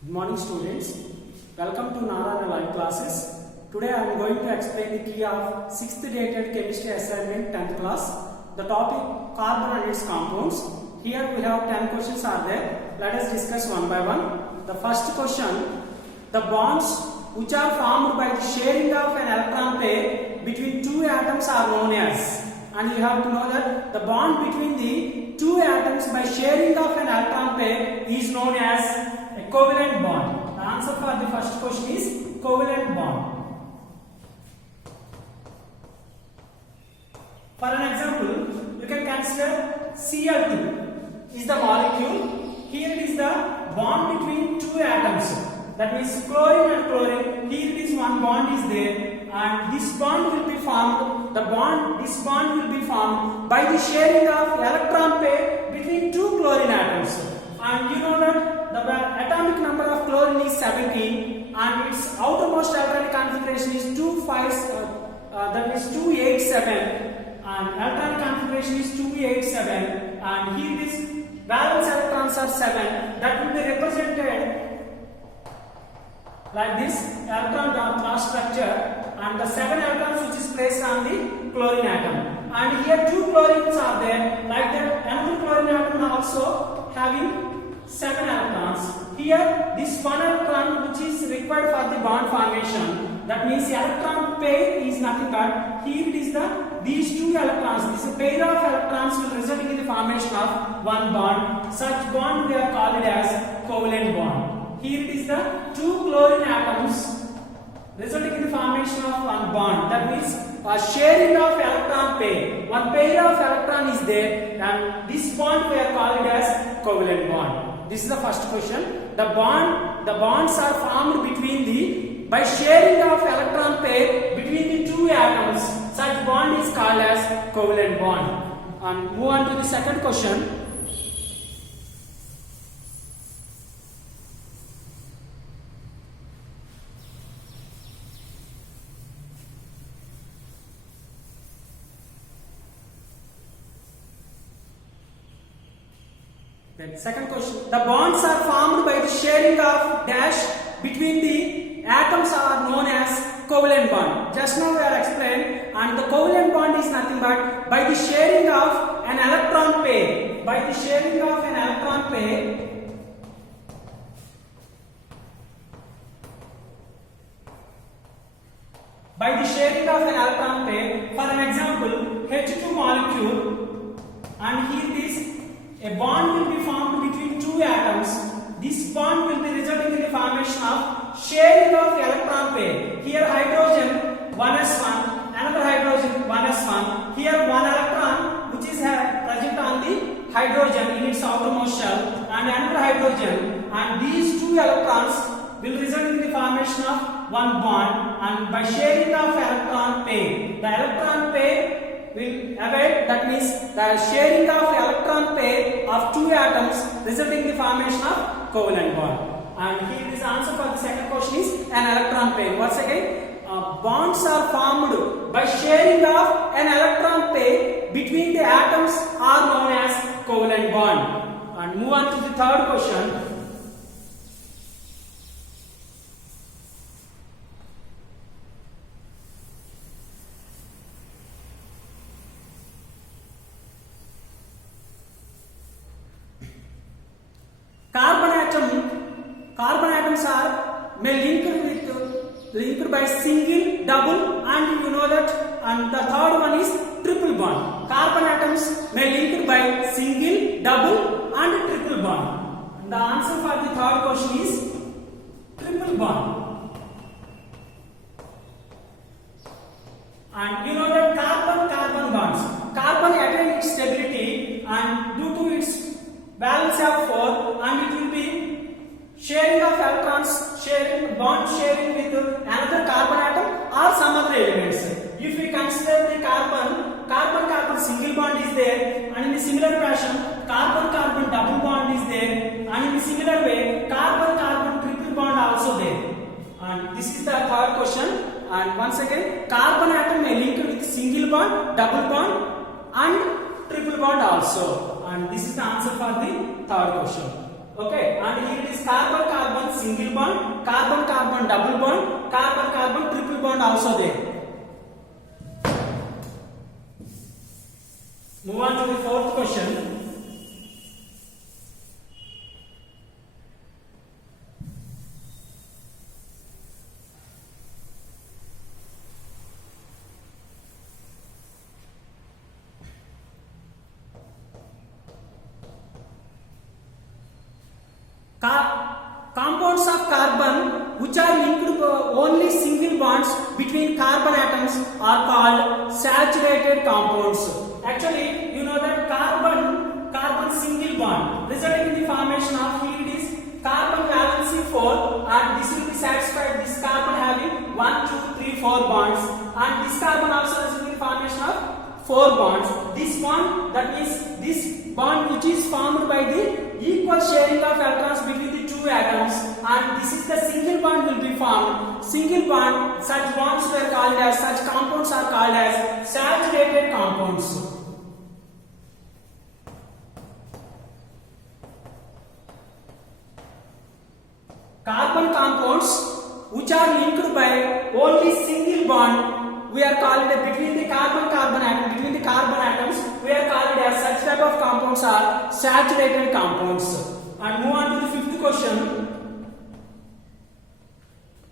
Good morning students. Welcome to Narayana live classes. Today I am going to explain the key of 6th dated chemistry assignment 10th class. The topic carbon and its compounds. Here we have 10 questions are there. Let us discuss one by one. The first question, the bonds which are formed by the sharing of an electron pair between two atoms are known as, and you have to know that the bond between the two atoms by sharing of an electron pair is known as a covalent bond. The answer for the first question is covalent bond. For an example, you can consider Cl2 is the molecule. Here it is the bond between two atoms. That means chlorine and chlorine. Here it is one bond is there, and this bond will be formed. This bond will be formed by the sharing of electron pair between two chlorine atoms. And you know that the atomic number of chlorine is 17, and its outermost electronic configuration is 287. And electronic configuration is 287, and here it is valence electrons are 7. That will be represented like this electron class structure, and the 7 electrons which is placed on the chlorine atom. And here 2 chlorines are there, like that another chlorine atom also having 7 electrons. Here this 1 electron which is required for the bond formation. That means the electron pair is nothing but, here it is these 2 electrons, this pair of electrons will result in the formation of one bond. Such bond we are called as covalent bond. Here it is the 2 chlorine atoms resulting in the formation of one bond. That means a sharing of electron pair. One pair of electron is there, and this bond we are called as covalent bond. This is the first question. The bonds are formed by sharing of electron pair between the 2 atoms. Such bond is called as covalent bond. And move on to the second question. Then second question, the bonds are formed by the sharing of dash between the atoms are known as covalent bond. Just now we are explained, and the covalent bond is nothing but by the sharing of an electron pair. By the sharing of an electron pair, for an example, H2 molecule, and here it is a bond will be formed between 2 atoms. This bond will be resulting in the formation of sharing of electron pair. Here hydrogen 1s1, another hydrogen 1s1. Here one electron which is present on the hydrogen in its outermost shell, and another hydrogen, and these 2 electrons will result in the formation of one bond. And by sharing of electron pair, the electron pair will avoid, that means the sharing of electron pair of 2 atoms resulting in the formation of covalent bond. And here is the answer for the second question is an electron pair. Once again, bonds are formed by sharing of an electron pair between the atoms are known as covalent bond. And move on to the third question. Carbon atoms are linked by single, double, and you know that, and the third one is triple bond. Carbon atoms may linked by single, double, and triple bond. And the answer for the third question is triple bond. And you know that carbon bonds. Carbon attains its stability, and due to its valence of 4, and it will be sharing of electrons, bond sharing with another carbon atom or some other elements. If we consider the carbon single bond is there, and in a similar fashion carbon double bond is there, and in a similar way carbon triple bond also there. And this is the third question. And once again, carbon atom may link with single bond, double bond, and triple bond also. And this is the answer for the third question. Okay, and here it is carbon single bond, carbon carbon double bond, carbon carbon triple bond also there. Move on to the fourth question. Compounds of carbon which are linked only single bonds between carbon atoms are called saturated compounds. Actually, you know that carbon single bond resulting in the formation of, here it is carbon valency 4, and this will be satisfied, this carbon having 1, 2, 3, 4 bonds, and this carbon also resulting in the formation of 4 bonds. This bond, that means this bond which is formed by the equal sharing of electrons between the two atoms, and this is the single bond will be formed. Single bond, such bonds were called as, such compounds are called as saturated compounds. Carbon compounds which are linked by only single bond, we are called between the carbon atom, between the carbon atoms, we are called as, such type of compounds are saturated compounds. And move on to the fifth question.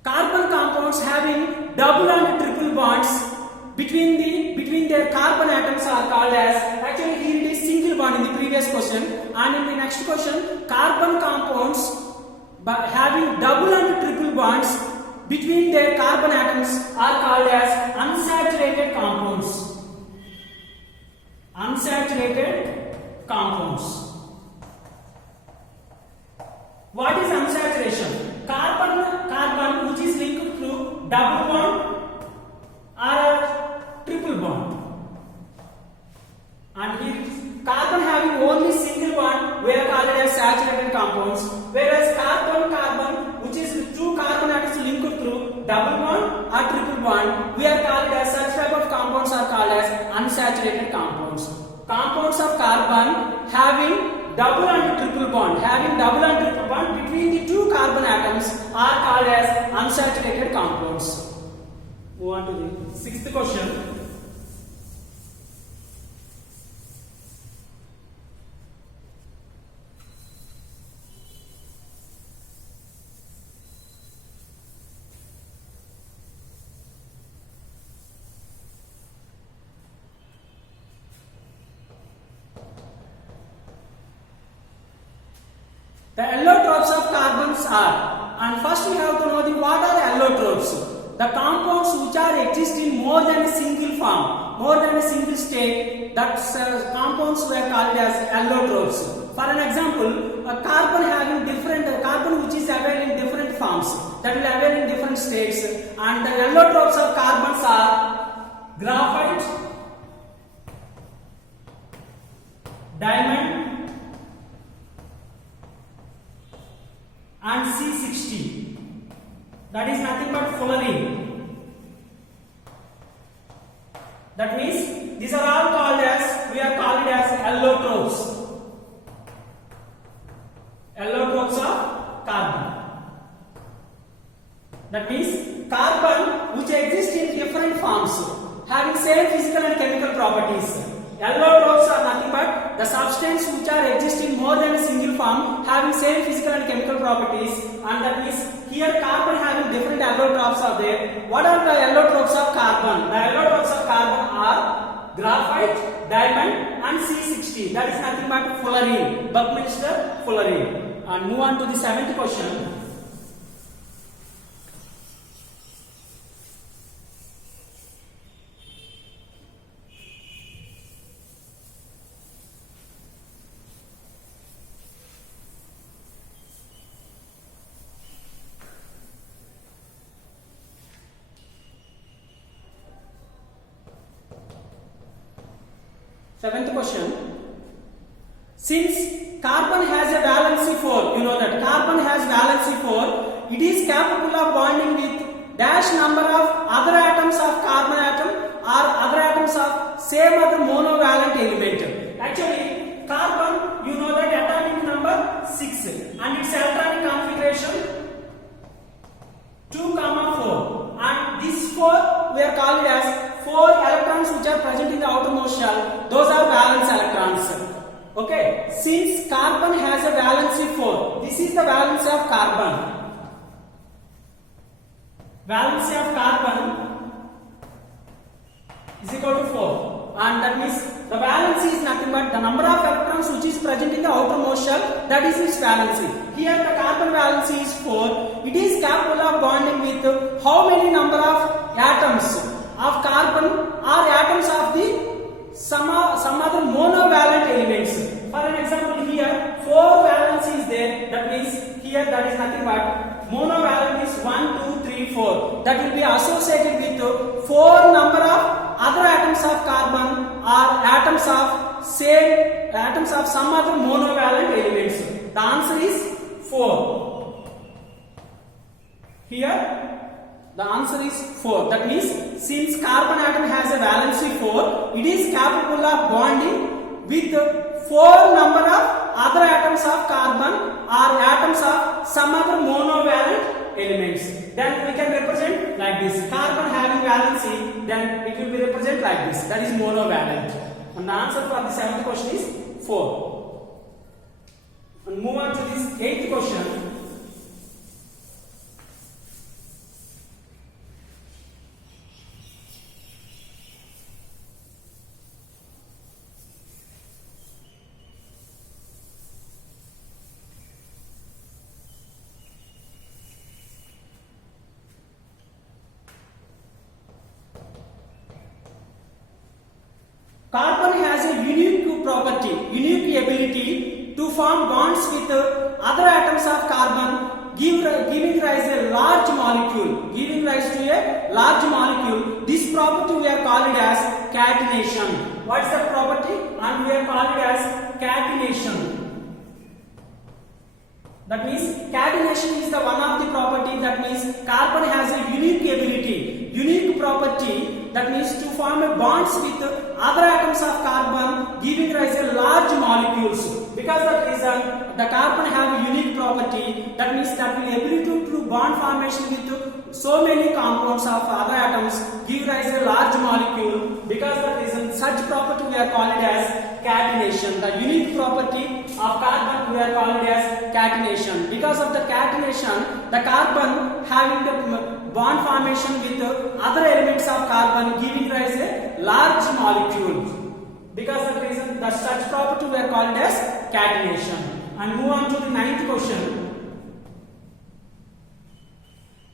Carbon compounds having double and triple bonds between their carbon atoms are called as, actually here it is single bond in the previous question, and in the next question, carbon compounds having double and triple bonds between their carbon atoms are called as unsaturated compounds. Unsaturated compounds. What is unsaturation? Carbon which is linked through double bond or a triple bond. And here it is carbon having only single bond, we are called as saturated compounds, whereas carbon which is two carbon atoms linked through double bond or triple bond, we are called as, such type of compounds are called as unsaturated compounds. Compounds of carbon having double and triple bond between the two carbon atoms are called as unsaturated compounds. Move on to the sixth question. The allotropes of carbons are, and first we have to know what are allotropes. The compounds which are exist in more than a single form, more than a single state, that compounds were called as allotropes. For an example, a carbon which is available in different forms, that will avail in different states, and the allotropes of carbons are graphite, diamond, and C60, that is nothing but fullerene. That means these are all called as, we are called as allotropes. Allotropes of carbon. That means carbon which exists in different forms, having same physical and chemical properties. Allotropes are nothing but the substance which are exist in more than a single form, having same physical and chemical properties, and that means here carbon having different allotropes are there. What are the allotropes of carbon? The allotropes of carbon are graphite, diamond, and C60. That is nothing but fullerene, Buckminster fullerene. And move on to the seventh question. Seventh question. Since carbon has a valency 4, you know that carbon has valency 4, it is capable of bonding with dash number of other atoms of carbon atom or other atoms of same other monovalent element. Actually, carbon, you know that atomic number 6 and its electronic configuration call it as 4 electrons which are present in the outermost shell. Those are valence electrons. Okay, since carbon has a valency 4, this is the valency of carbon. Valency of carbon is equal to 4, and that means the valency is nothing but the number of electrons which is present in the outermost shell, that is its valency. Here the carbon valency is 4. It is capable of bonding with how many number of atoms of carbon or atoms of the some other monovalent elements. For an example, here 4 valency is there, that means here that is nothing but monovalent is 1, 2, 3, 4. That will be associated with 4 number of other atoms of carbon or atoms of some other monovalent elements. The answer is 4. Here the answer is 4. That means since carbon atom has a valency 4, it is capable of bonding with 4 number of other atoms of carbon or atoms of some other monovalent elements. Then we can represent like this. Carbon having valency, then it will be represented like this. That is monovalent. And the answer for the 7th question is 4. And move on to this 8th question. Carbon has a unique property, unique ability to form bonds with other atoms of carbon, giving rise to a large molecule. This property we are calling as catenation. What is the property? And we are calling it as catenation. That means catenation is the one of the property, that means carbon has a unique ability, unique property, that means to form a bonds with other atoms of carbon, giving rise to large molecules. Because of that reason, the carbon have a unique property, that means that will ability to bond formation with so many compounds of other atoms, give rise to a large molecule. Because of that reason, such property we are calling it as catenation. The unique property of carbon we are calling it as catenation. Because of the catenation, the carbon having the bond formation with other elements of carbon, giving rise to a large molecule. Because of the reason, the such property we are called as catenation. And move on to the 9th question.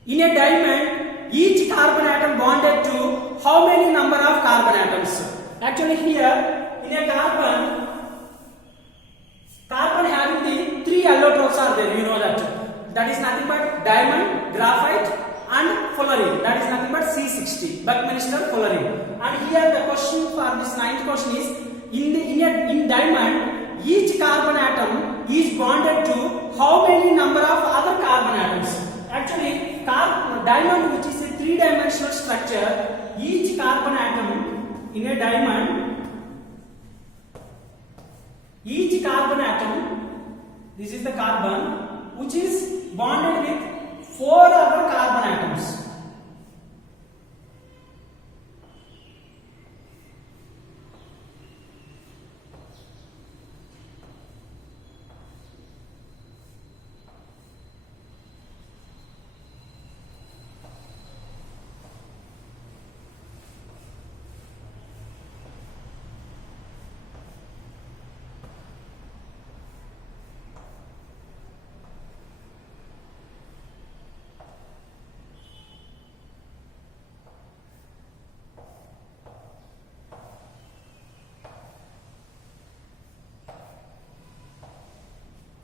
In a diamond, each carbon atom bonded to how many number of carbon atoms? Actually here, in a carbon having the 3 allotropes are there, you know that. That is nothing but diamond, graphite and fullerene. That is nothing but C60, Buckminster fullerene. And here the question for this 9th question is, in diamond, each carbon atom is bonded to how many number of other carbon atoms? Actually, diamond, which is a 3-dimensional structure, each carbon atom in a diamond, each carbon atom, this is the carbon, which is bonded with 4 other carbon atoms.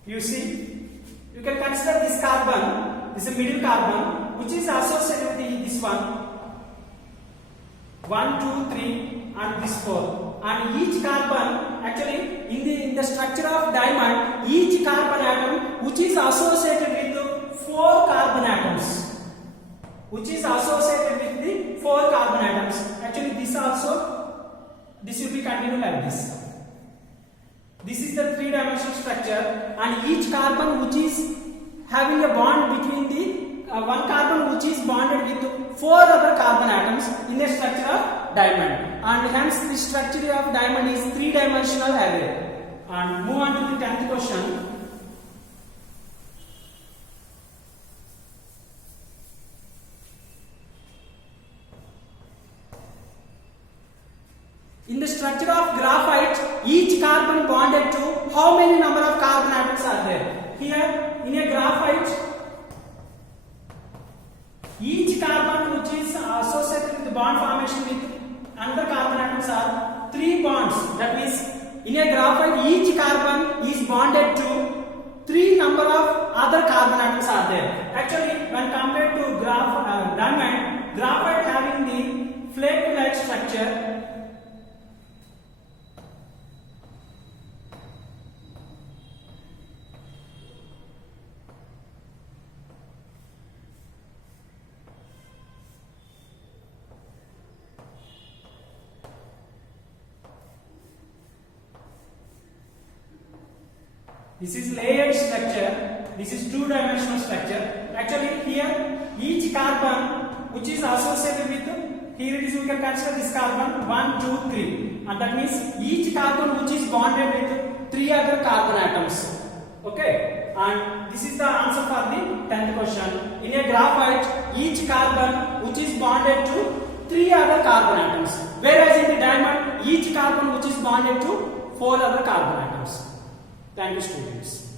You see, you can consider this carbon, this is a middle carbon, which is associated with this one. 1, 2, 3 and this 4. And each carbon, actually in the structure of diamond, each carbon atom which is associated with 4 carbon atoms. Which is associated with the 4 carbon atoms. Actually this will be continued like this. This is the 3-dimensional structure, and each carbon which is having a bond between one carbon which is bonded with 4 other carbon atoms in the structure of diamond, and hence the structure of diamond is 3-dimensional array. And move on to the 10th question. In the structure of graphite, each carbon bonded to how many number of carbon atoms are there? Here in a graphite, each carbon which is associated with the bond formation with another carbon atoms are 3 bonds. That means in a graphite, each carbon is bonded to 3 number of other carbon atoms are there. Actually, when compared to diamond, graphite having the flake-like structure. This is layered structure. This is 2-dimensional structure. Actually, here each carbon which is associated with, here it is, we can consider this carbon 1, 2, 3, and that means each carbon which is bonded with 3 other carbon atoms. Okay, and this is the answer for the 10th question. In a graphite, each carbon which is bonded to 3 other carbon atoms, whereas in the diamond, each carbon which is bonded to 4 other carbon atoms. Thank you, students.